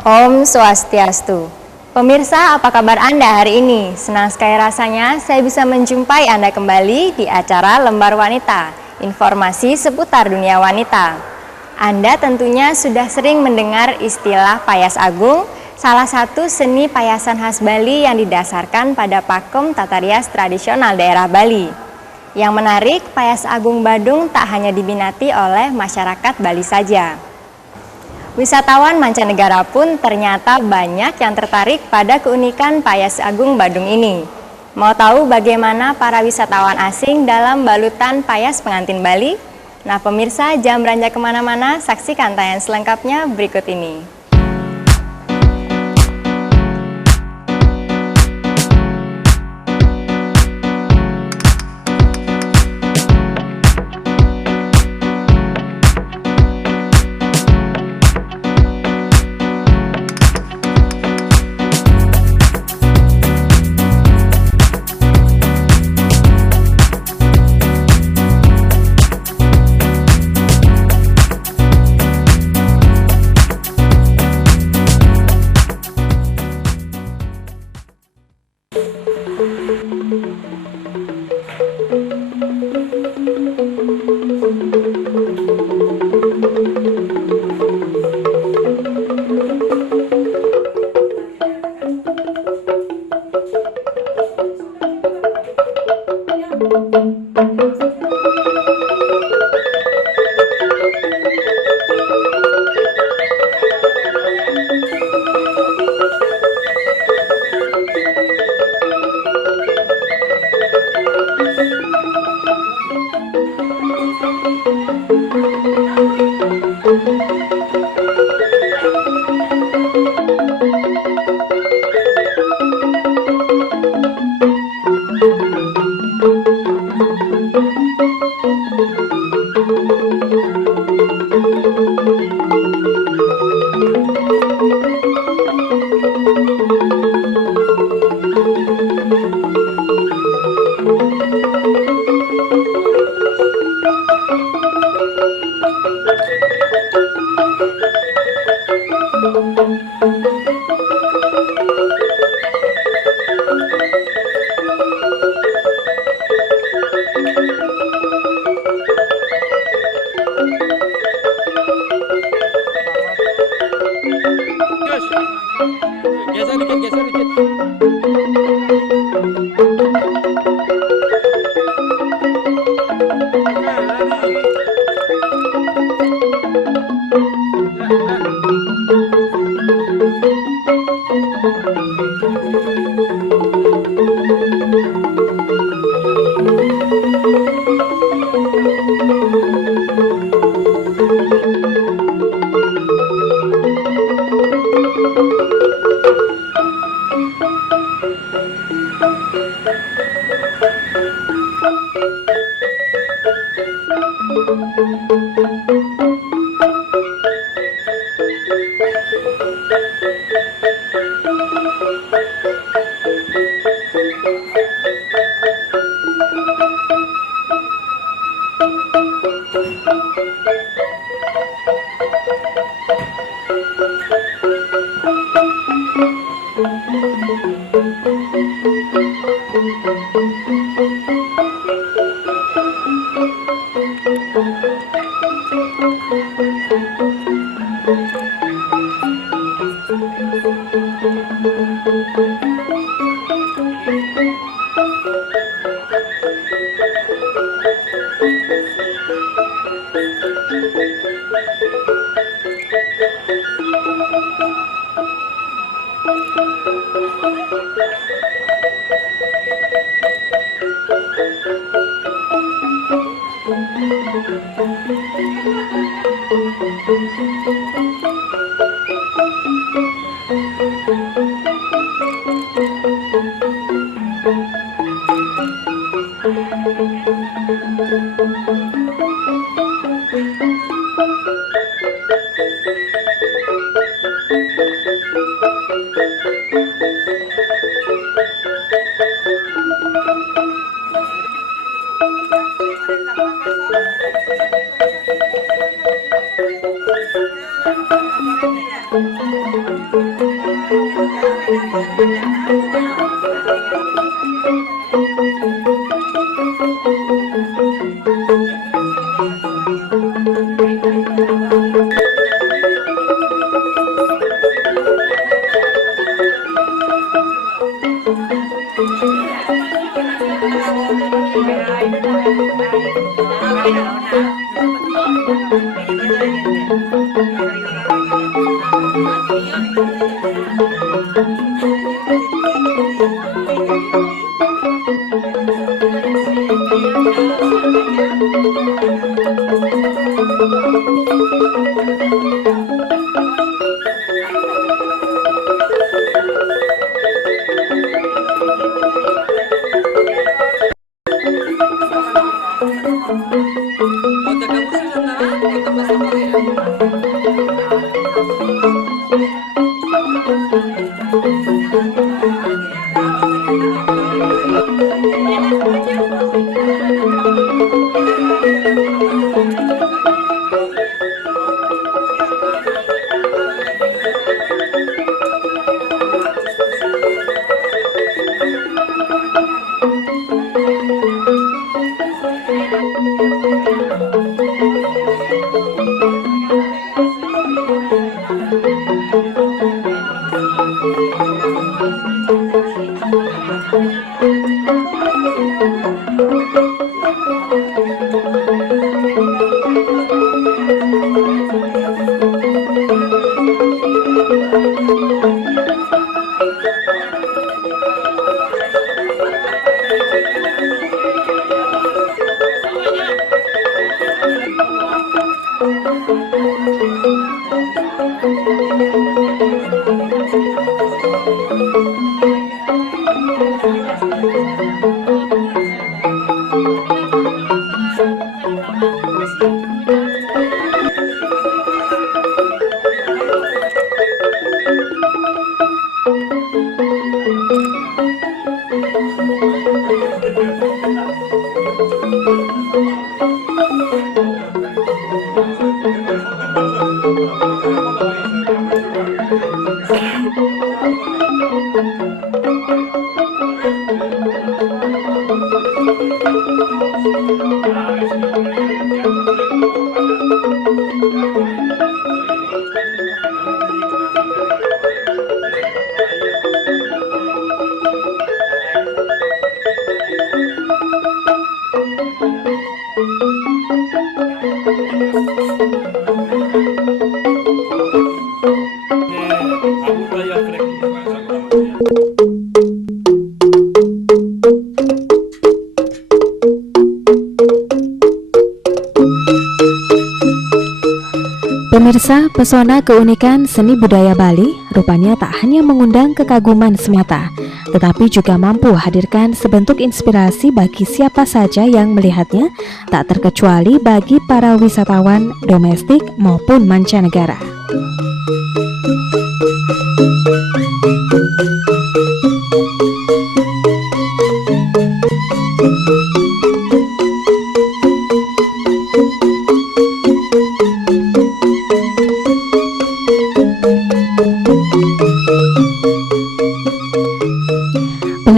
Om Swastiastu. Pemirsa, apa kabar Anda hari ini? Senang sekali rasanya saya bisa menjumpai Anda kembali di acara Lembar Wanita, informasi seputar dunia wanita. Anda tentunya sudah sering mendengar istilah Payas Agung, salah satu seni payasan khas Bali yang didasarkan pada pakem tata rias tradisional daerah Bali. Yang menarik, Payas Agung Badung tak hanya diminati oleh masyarakat Bali saja. Wisatawan mancanegara pun ternyata banyak yang tertarik pada keunikan Payas Agung Badung ini. Mau tahu bagaimana para wisatawan asing dalam balutan payas pengantin Bali? Nah pemirsa, jangan beranjak kemana-mana, saksikan tayangan selengkapnya berikut ini. Geser dikit. Pemirsa, pesona keunikan seni budaya Bali rupanya tak hanya mengundang kekaguman semata, tetapi juga mampu hadirkan sebentuk inspirasi bagi siapa saja yang melihatnya, tak terkecuali bagi para wisatawan domestik maupun mancanegara.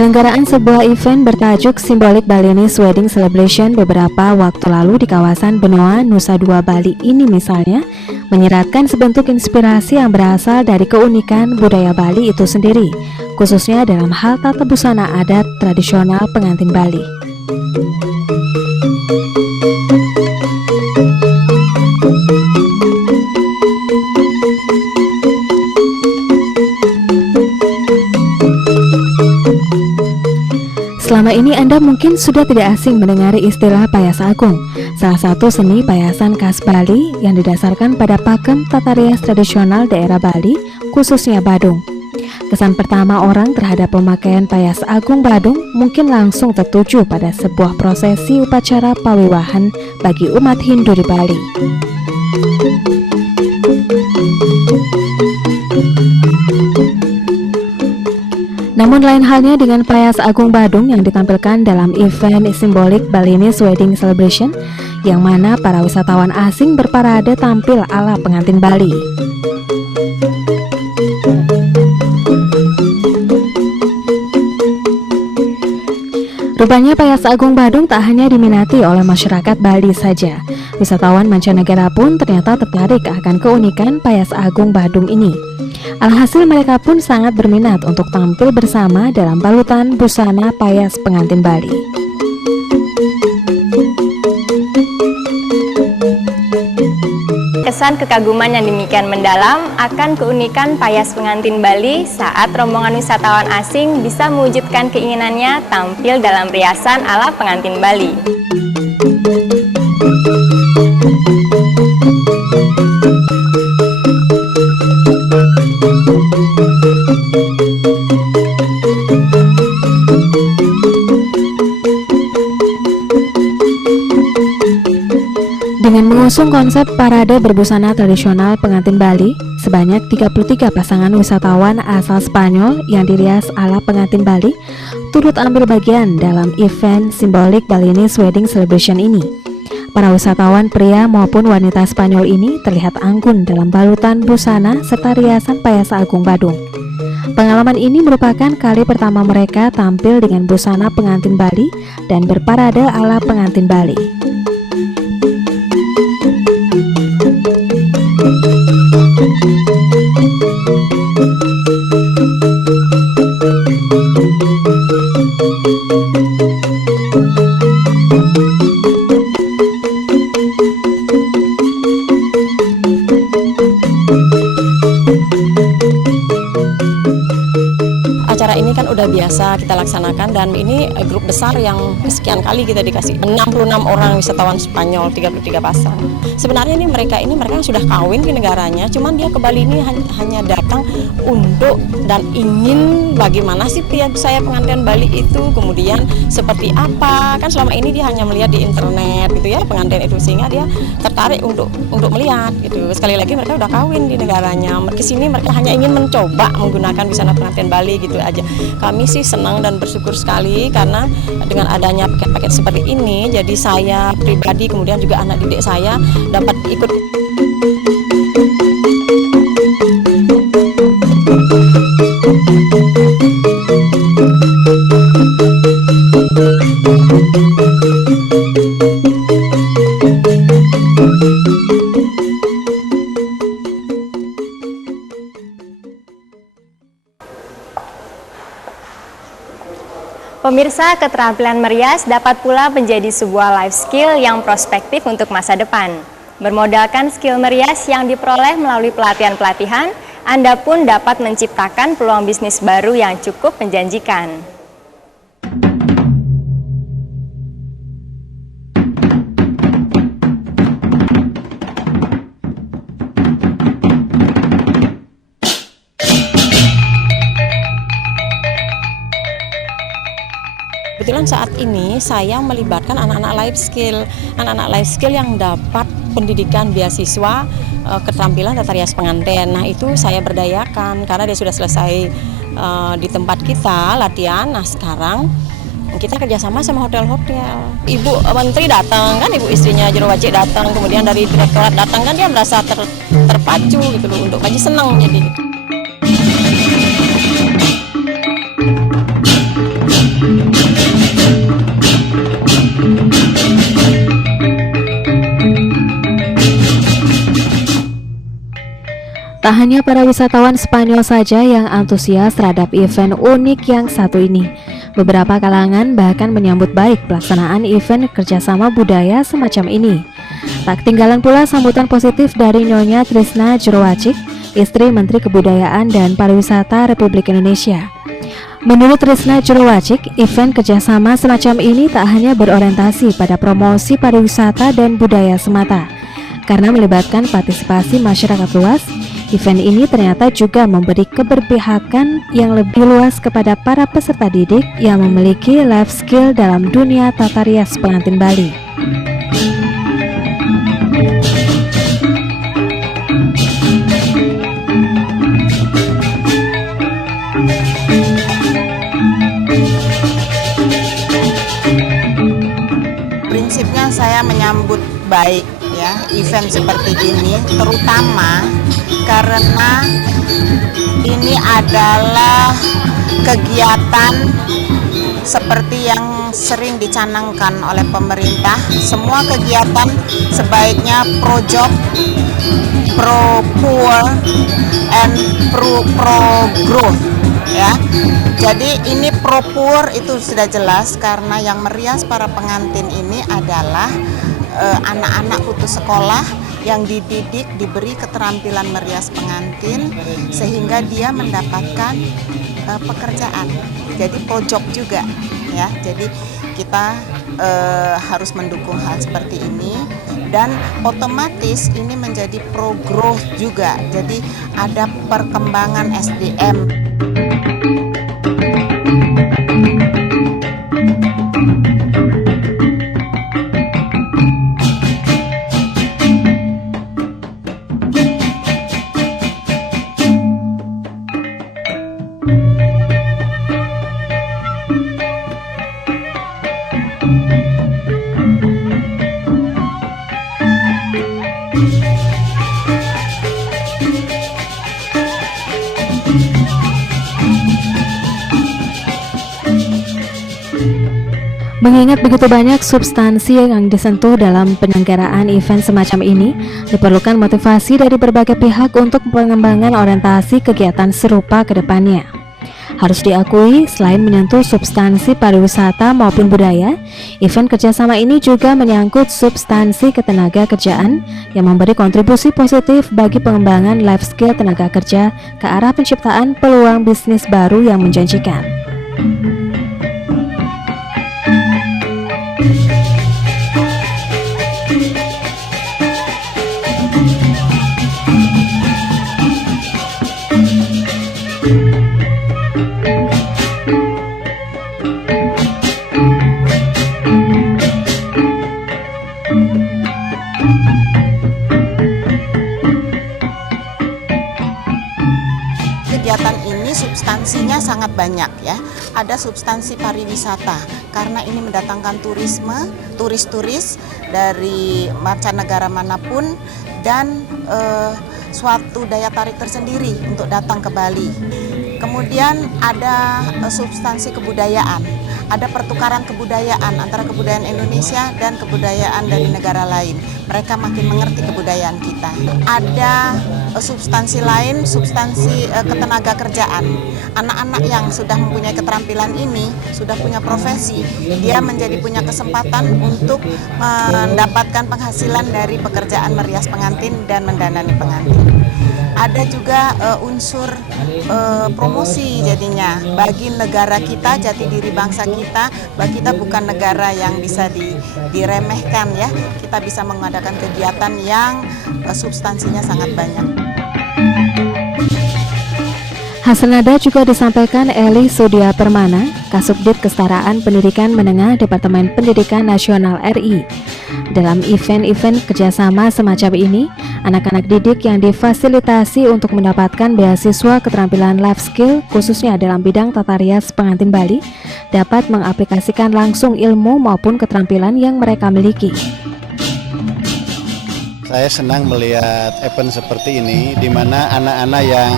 Penyelenggaraan sebuah event bertajuk Symbolic Balinese Wedding Celebration beberapa waktu lalu di kawasan Benoa, Nusa Dua Bali ini misalnya menyiratkan sebentuk inspirasi yang berasal dari keunikan budaya Bali itu sendiri, khususnya dalam hal tata busana adat tradisional pengantin Bali. Selama ini Anda mungkin sudah tidak asing mendengar istilah payas agung, salah satu seni payasan khas Bali yang didasarkan pada pakem tata rias tradisional daerah Bali, khususnya Badung. Kesan pertama orang terhadap pemakaian payas agung Badung mungkin langsung tertuju pada sebuah prosesi upacara pawiwahan bagi umat Hindu di Bali. Namun lain halnya dengan payas agung Badung yang ditampilkan dalam event Symbolic Balinese Wedding Celebration, yang mana para wisatawan asing berparade tampil ala pengantin Bali. Rupanya payas agung Badung tak hanya diminati oleh masyarakat Bali saja. Wisatawan mancanegara pun ternyata tertarik akan keunikan payas agung Badung ini. Alhasil mereka pun sangat berminat untuk tampil bersama dalam balutan busana payas pengantin Bali. ulasan kekaguman yang demikian mendalam akan keunikan payas pengantin Bali saat rombongan wisatawan asing bisa mewujudkan keinginannya tampil dalam riasan ala pengantin Bali. Dengan mengusung konsep parade berbusana tradisional pengantin Bali, sebanyak 33 pasangan wisatawan asal Spanyol yang dirias ala pengantin Bali turut ambil bagian dalam event simbolik Balinese Wedding Celebration ini. Para wisatawan pria maupun wanita Spanyol ini terlihat anggun dalam balutan busana serta riasan payasa agung Badung. Pengalaman ini merupakan kali pertama mereka tampil dengan busana pengantin Bali dan berparade ala pengantin Bali. Acara ini kan udah biasa kita laksanakan dan ini grup besar yang sekian kali kita dikasih 66 orang wisatawan Spanyol, 33 pasang. Sebenarnya mereka yang sudah kawin di negaranya, cuman dia ke Bali ini hanya datang untuk dan ingin bagaimana sih pria saya pengantin Bali itu, kemudian seperti apa. Kan selama ini dia hanya melihat di internet gitu ya pengantin itu, sehingga dia tertarik untuk melihat gitu. Sekali lagi mereka udah kawin di negaranya. Kesini mereka hanya ingin mencoba menggunakan busana pengantin Bali gitu aja. Kami sih senang dan bersyukur sekali karena dengan adanya paket-paket seperti ini, jadi saya pribadi kemudian juga anak didik saya dapat ikut. Pemirsa, keterampilan merias dapat pula menjadi sebuah life skill yang prospektif untuk masa depan. Bermodalkan skill merias yang diperoleh melalui pelatihan-pelatihan, Anda pun dapat menciptakan peluang bisnis baru yang cukup menjanjikan. Kebetulan saat ini saya melibatkan anak-anak life skill yang dapat pendidikan beasiswa keterampilan tata rias pengantin. Nah itu saya berdayakan karena dia sudah selesai di tempat kita latihan. Nah sekarang kita kerjasama sama hotel-hotel. Ibu Menteri datang kan, ibu istrinya Jero Wacik datang, kemudian dari direktorat datang kan, dia merasa terpacu gitu loh, untuk kaji senang jadi. Tak hanya para wisatawan Spanyol saja yang antusias terhadap event unik yang satu ini. Beberapa kalangan bahkan menyambut baik pelaksanaan event kerjasama budaya semacam ini. Tak ketinggalan pula sambutan positif dari Nyonya Trisna Jero Wacik, istri Menteri Kebudayaan dan Pariwisata Republik Indonesia. Menurut Trisna Jero Wacik, event kerjasama semacam ini tak hanya berorientasi pada promosi pariwisata dan budaya semata. Karena melibatkan partisipasi masyarakat luas, event ini ternyata juga memberi keberpihakan yang lebih luas kepada para peserta didik yang memiliki life skill dalam dunia tata rias pengantin Bali. Prinsipnya saya menyambut baik ya event seperti ini, terutama karena ini adalah kegiatan seperti yang sering dicanangkan oleh pemerintah. Semua kegiatan sebaiknya pro job, pro poor, and pro growth ya. Jadi ini pro poor itu sudah jelas karena yang merias para pengantin ini adalah anak-anak putus sekolah yang dididik, diberi keterampilan merias pengantin sehingga dia mendapatkan pekerjaan. Jadi pojok juga ya. Jadi kita harus mendukung hal seperti ini dan otomatis ini menjadi pro growth juga. Jadi ada perkembangan SDM. Mengingat begitu banyak substansi yang disentuh dalam penyelenggaraan event semacam ini, diperlukan motivasi dari berbagai pihak untuk pengembangan orientasi kegiatan serupa ke depannya. Harus diakui, selain menyentuh substansi pariwisata maupun budaya, event kerjasama ini juga menyangkut substansi ketenaga kerjaan yang memberi kontribusi positif bagi pengembangan life skill tenaga kerja ke arah penciptaan peluang bisnis baru yang menjanjikan. Kegiatan ini substansinya sangat banyak ya. Ada substansi pariwisata karena ini mendatangkan turis-turis dari mancanegara manapun dan suatu daya tarik tersendiri untuk datang ke Bali. Kemudian ada substansi kebudayaan, ada pertukaran kebudayaan antara kebudayaan Indonesia dan kebudayaan dari negara lain. Mereka makin mengerti kebudayaan kita. Ada substansi lain, substansi ketenaga kerjaan. Anak-anak yang sudah mempunyai keterampilan ini, sudah punya profesi, dia menjadi punya kesempatan untuk mendapatkan penghasilan dari pekerjaan merias pengantin dan mendanani pengantin. Ada juga unsur promosi jadinya bagi negara kita, jati diri bangsa kita. Bagi kita bukan negara yang bisa diremehkan ya. Kita bisa mengadakan kegiatan yang substansinya sangat banyak. Hasil nada juga disampaikan Eli Sudia Permana, Kasubdit Kesetaraan Pendidikan Menengah Departemen Pendidikan Nasional RI. Dalam event-event kerjasama semacam ini, anak-anak didik yang difasilitasi untuk mendapatkan beasiswa keterampilan life skill khususnya dalam bidang tata rias pengantin Bali dapat mengaplikasikan langsung ilmu maupun keterampilan yang mereka miliki. Saya senang melihat event seperti ini di mana anak-anak yang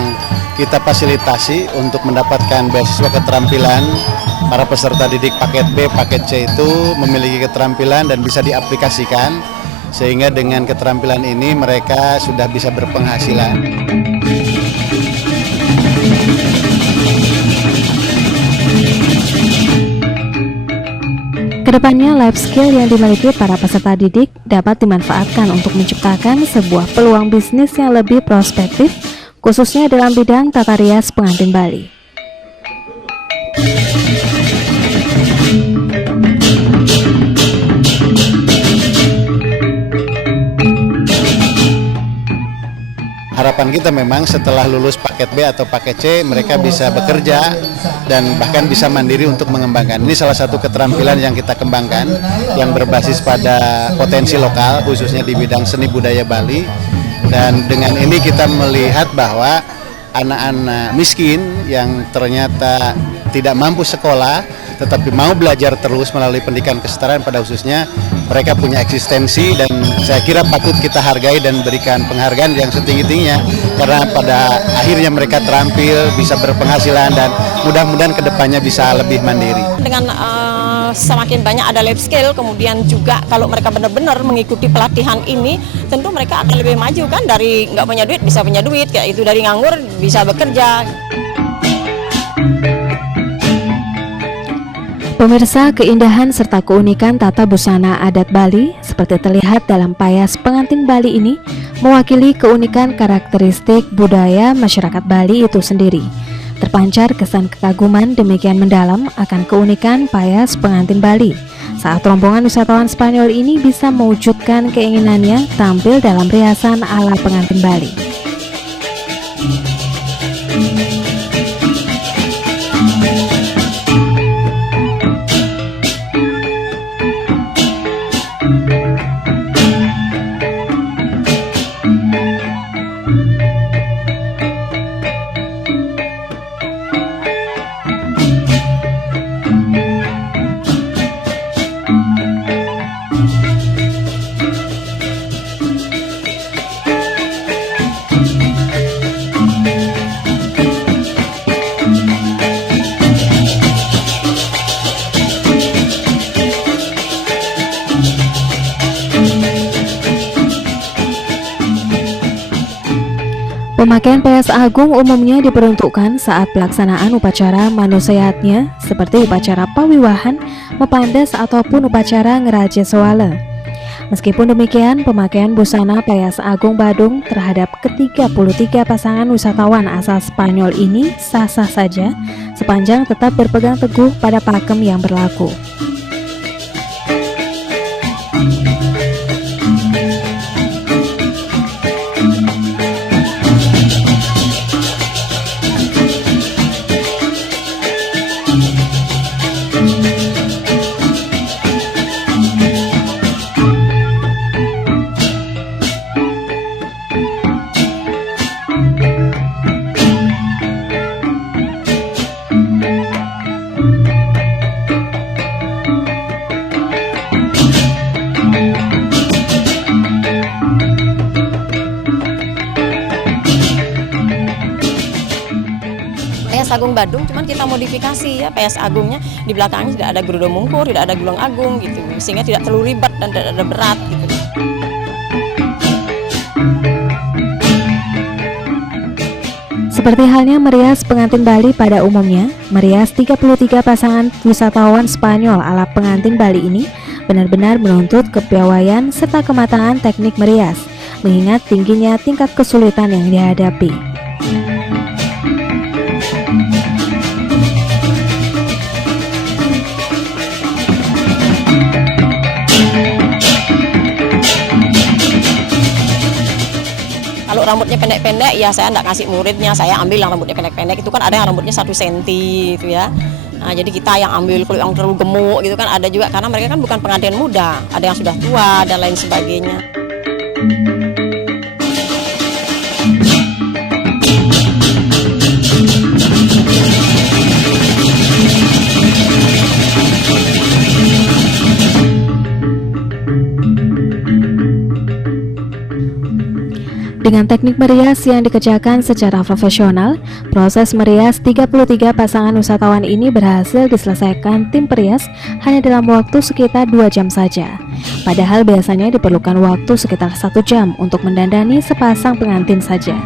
kita fasilitasi untuk mendapatkan beasiswa keterampilan. Para peserta didik paket B, paket C itu memiliki keterampilan dan bisa diaplikasikan, sehingga dengan keterampilan ini mereka sudah bisa berpenghasilan. Kedepannya, life skill yang dimiliki para peserta didik dapat dimanfaatkan untuk menciptakan sebuah peluang bisnis yang lebih prospektif, khususnya dalam bidang tata rias pengantin Bali. Harapan kita memang setelah lulus paket B atau paket C mereka bisa bekerja dan bahkan bisa mandiri untuk mengembangkan. Ini salah satu keterampilan yang kita kembangkan yang berbasis pada potensi lokal khususnya di bidang seni budaya Bali. Dan dengan ini kita melihat bahwa anak-anak miskin yang ternyata tidak mampu sekolah tetapi mau belajar terus melalui pendidikan kesetaraan pada khususnya, mereka punya eksistensi dan saya kira patut kita hargai dan berikan penghargaan yang setinggi-tingginya karena pada akhirnya mereka terampil, bisa berpenghasilan dan mudah-mudahan kedepannya bisa lebih mandiri. Dengan semakin banyak ada life skill, kemudian juga kalau mereka benar-benar mengikuti pelatihan ini, tentu mereka akan lebih maju kan, dari nggak punya duit bisa punya duit, kayak itu dari nganggur bisa bekerja. Pemirsa, keindahan serta keunikan tata busana adat Bali seperti terlihat dalam payas pengantin Bali ini mewakili keunikan karakteristik budaya masyarakat Bali itu sendiri. Terpancar kesan kekaguman demikian mendalam akan keunikan payas pengantin Bali saat rombongan wisatawan Spanyol ini bisa mewujudkan keinginannya tampil dalam riasan ala pengantin Bali. Pemakaian payas agung umumnya diperuntukkan saat pelaksanaan upacara manusiatnya seperti upacara pawiwahan, mepandes ataupun upacara ngeraja sewala. Meskipun demikian, pemakaian busana payas agung Badung terhadap ke-33 pasangan wisatawan asal Spanyol ini sah-sah saja sepanjang tetap berpegang teguh pada pakem yang berlaku. Payas Agung Badung, cuman kita modifikasi ya, payas agungnya di belakangnya tidak ada gerudo mungkur, tidak ada gelang agung gitu, sehingga tidak terlalu ribet dan tidak ada berat gitu. Seperti halnya merias pengantin Bali pada umumnya, merias 33 pasangan wisatawan Spanyol ala pengantin Bali ini benar-benar menuntut kepiawaian serta kematangan teknik merias, mengingat tingginya tingkat kesulitan yang dihadapi. Kalau rambutnya pendek-pendek ya saya enggak kasih muridnya, saya ambil yang rambutnya pendek-pendek, itu kan ada yang rambutnya 1 senti itu ya. Nah, jadi kita yang ambil, kalau yang terlalu gemuk gitu kan ada juga, karena mereka kan bukan pengantin muda, ada yang sudah tua dan lain sebagainya. Dengan teknik merias yang dikerjakan secara profesional, proses merias 33 pasangan wisatawan ini berhasil diselesaikan tim perias hanya dalam waktu sekitar 2 jam saja. Padahal biasanya diperlukan waktu sekitar 1 jam untuk mendandani sepasang pengantin saja.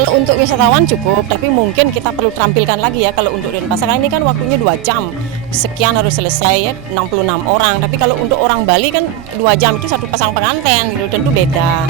Kalau untuk wisatawan cukup, tapi mungkin kita perlu tampilkan lagi ya kalau untuk Denpasar. Karena ini kan waktunya 2 jam, sekian harus selesai ya, 66 orang. Tapi kalau untuk orang Bali kan 2 jam itu satu pasang pengantin gitu, tentu beda.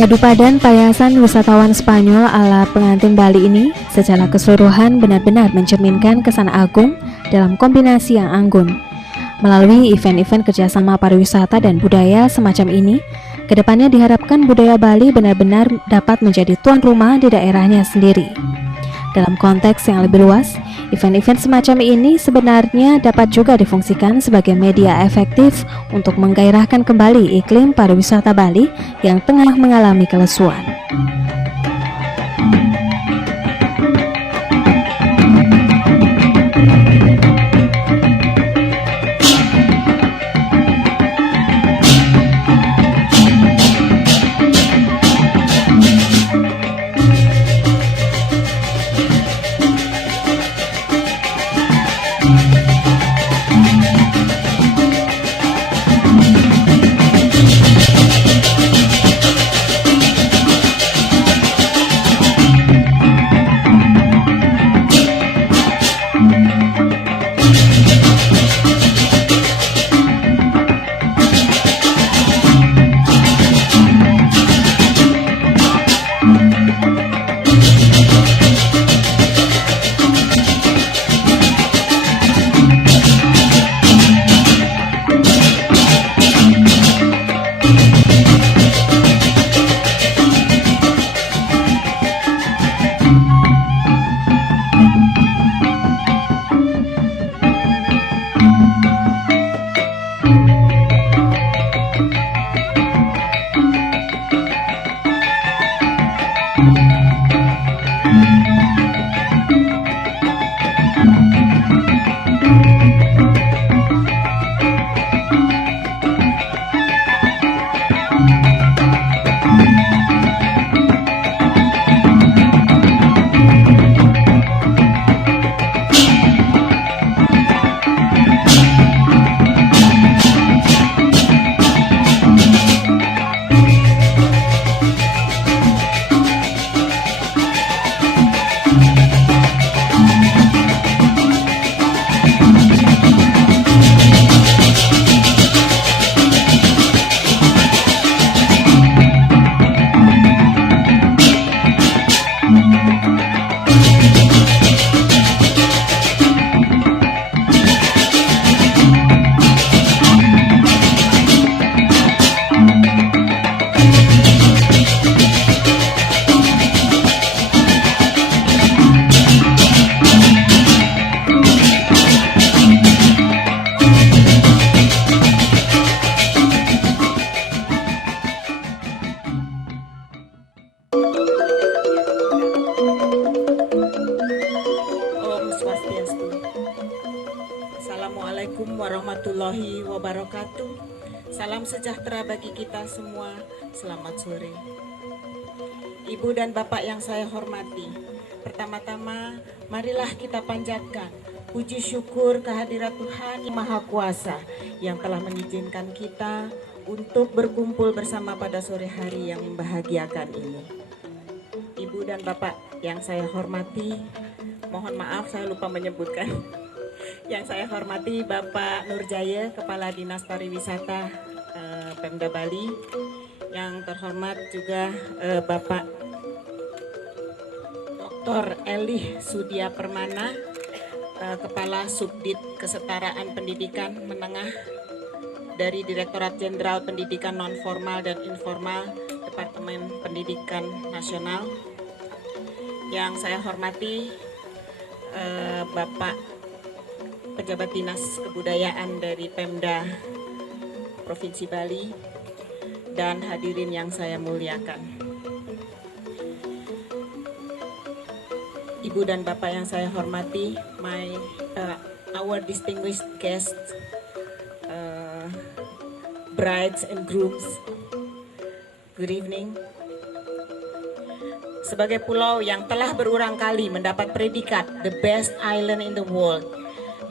Padu padan payasan wisatawan Spanyol ala pengantin Bali ini secara keseluruhan benar-benar mencerminkan kesan agung dalam kombinasi yang anggun. Melalui event-event kerjasama pariwisata dan budaya semacam ini, kedepannya diharapkan budaya Bali benar-benar dapat menjadi tuan rumah di daerahnya sendiri. Dalam konteks yang lebih luas, event-event semacam ini sebenarnya dapat juga difungsikan sebagai media efektif untuk menggairahkan kembali iklim pariwisata Bali yang tengah mengalami kelesuan. Assalamualaikum warahmatullahi wabarakatuh. Salam sejahtera bagi kita semua. Selamat sore. Ibu dan Bapak yang saya hormati, pertama-tama marilah kita panjatkan puji syukur kehadirat Tuhan Yang Maha Kuasa yang telah mengizinkan kita untuk berkumpul bersama pada sore hari yang membahagiakan ini. Ibu dan Bapak yang saya hormati, mohon maaf saya lupa menyebutkan. Yang saya hormati Bapak Nurjaya, Kepala Dinas Pariwisata Pemda Bali. Yang terhormat juga Bapak Dr. Elih Sudia Permana, Kepala Subdit Kesetaraan Pendidikan Menengah dari Direktorat Jenderal Pendidikan Nonformal dan Informal Departemen Pendidikan Nasional. Yang saya hormati Bapak Pejabat Dinas Kebudayaan dari Pemda Provinsi Bali dan hadirin yang saya muliakan. Ibu dan Bapak yang saya hormati, our distinguished guests, brides and grooms, good evening. Sebagai pulau yang telah berulang kali mendapat predikat the best island in the world,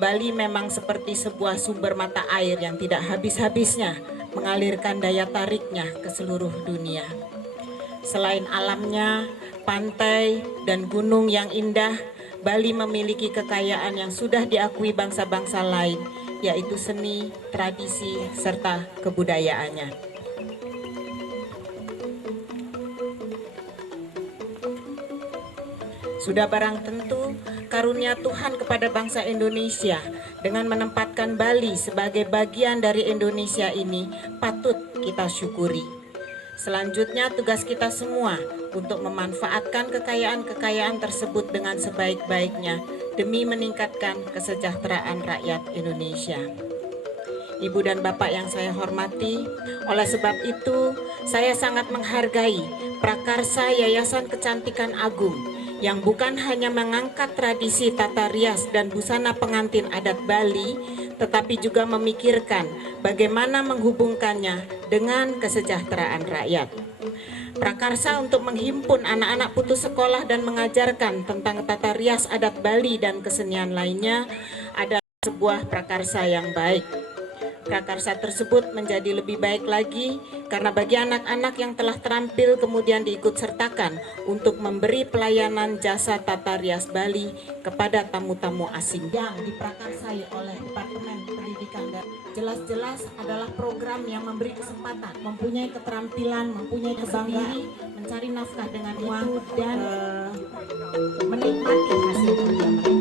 Bali memang seperti sebuah sumber mata air yang tidak habis-habisnya mengalirkan daya tariknya ke seluruh dunia. Selain alamnya, pantai, dan gunung yang indah, Bali memiliki kekayaan yang sudah diakui bangsa-bangsa lain, yaitu seni, tradisi, serta kebudayaannya. Sudah barang tentu karunia Tuhan kepada bangsa Indonesia dengan menempatkan Bali sebagai bagian dari Indonesia ini patut kita syukuri. Selanjutnya tugas kita semua untuk memanfaatkan kekayaan-kekayaan tersebut dengan sebaik-baiknya demi meningkatkan kesejahteraan rakyat Indonesia. Ibu dan Bapak yang saya hormati, oleh sebab itu saya sangat menghargai prakarsa Yayasan Kecantikan Agung yang bukan hanya mengangkat tradisi tata rias dan busana pengantin adat Bali, tetapi juga memikirkan bagaimana menghubungkannya dengan kesejahteraan rakyat. Prakarsa untuk menghimpun anak-anak putus sekolah dan mengajarkan tentang tata rias adat Bali dan kesenian lainnya adalah sebuah prakarsa yang baik. Prakarsa tersebut menjadi lebih baik lagi karena bagi anak-anak yang telah terampil kemudian diikutsertakan untuk memberi pelayanan jasa tata rias Bali kepada tamu-tamu asing yang diprakarsai oleh Departemen Pendidikan. Dan jelas-jelas adalah program yang memberi kesempatan, mempunyai keterampilan, mempunyai kebanggaan, mencari nafkah dengan uang dan menikmati hasil kerja mereka.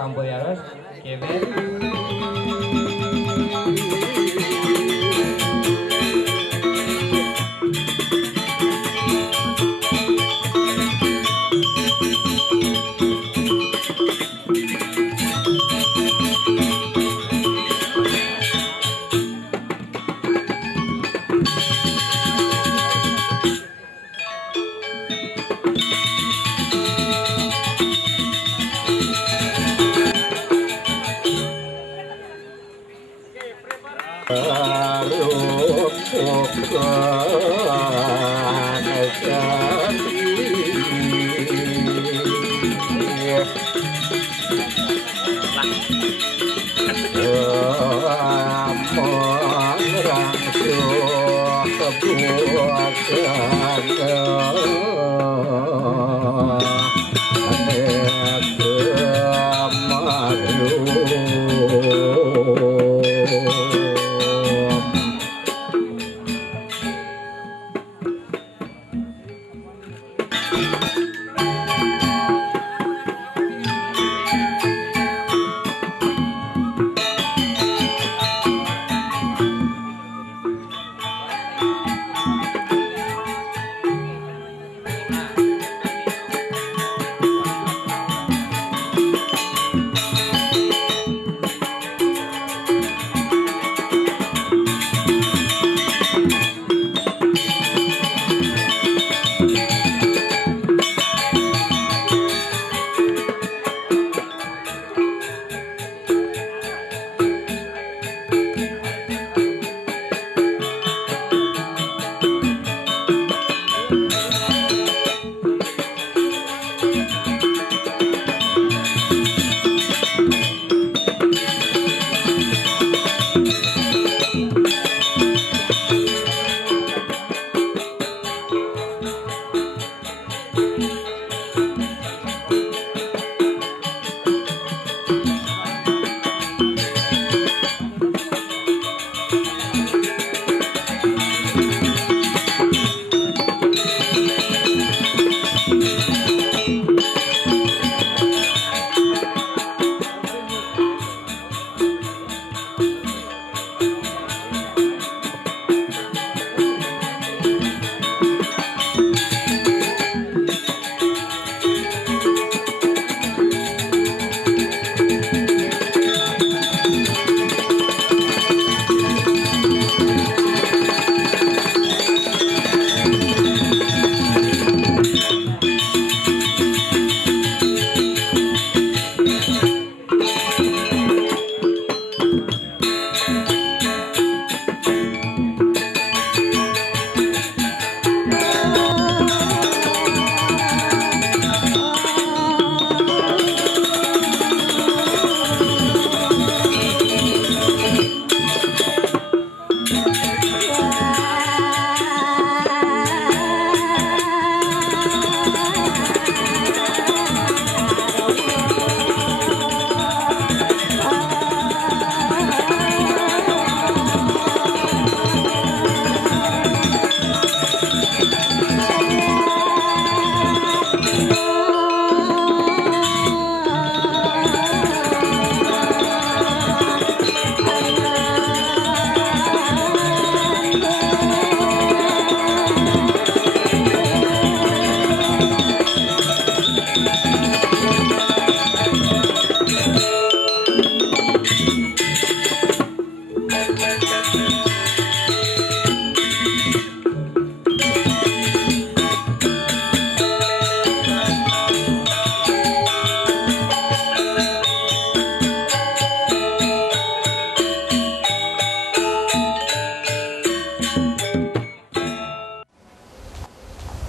Kamboya, Kevin.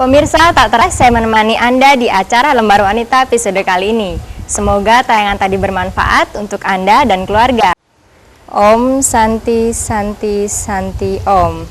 Pemirsa, tak terasa saya menemani Anda di acara Lembar Wanita episode kali ini. Semoga tayangan tadi bermanfaat untuk Anda dan keluarga. Om Santi Santi Santi Om.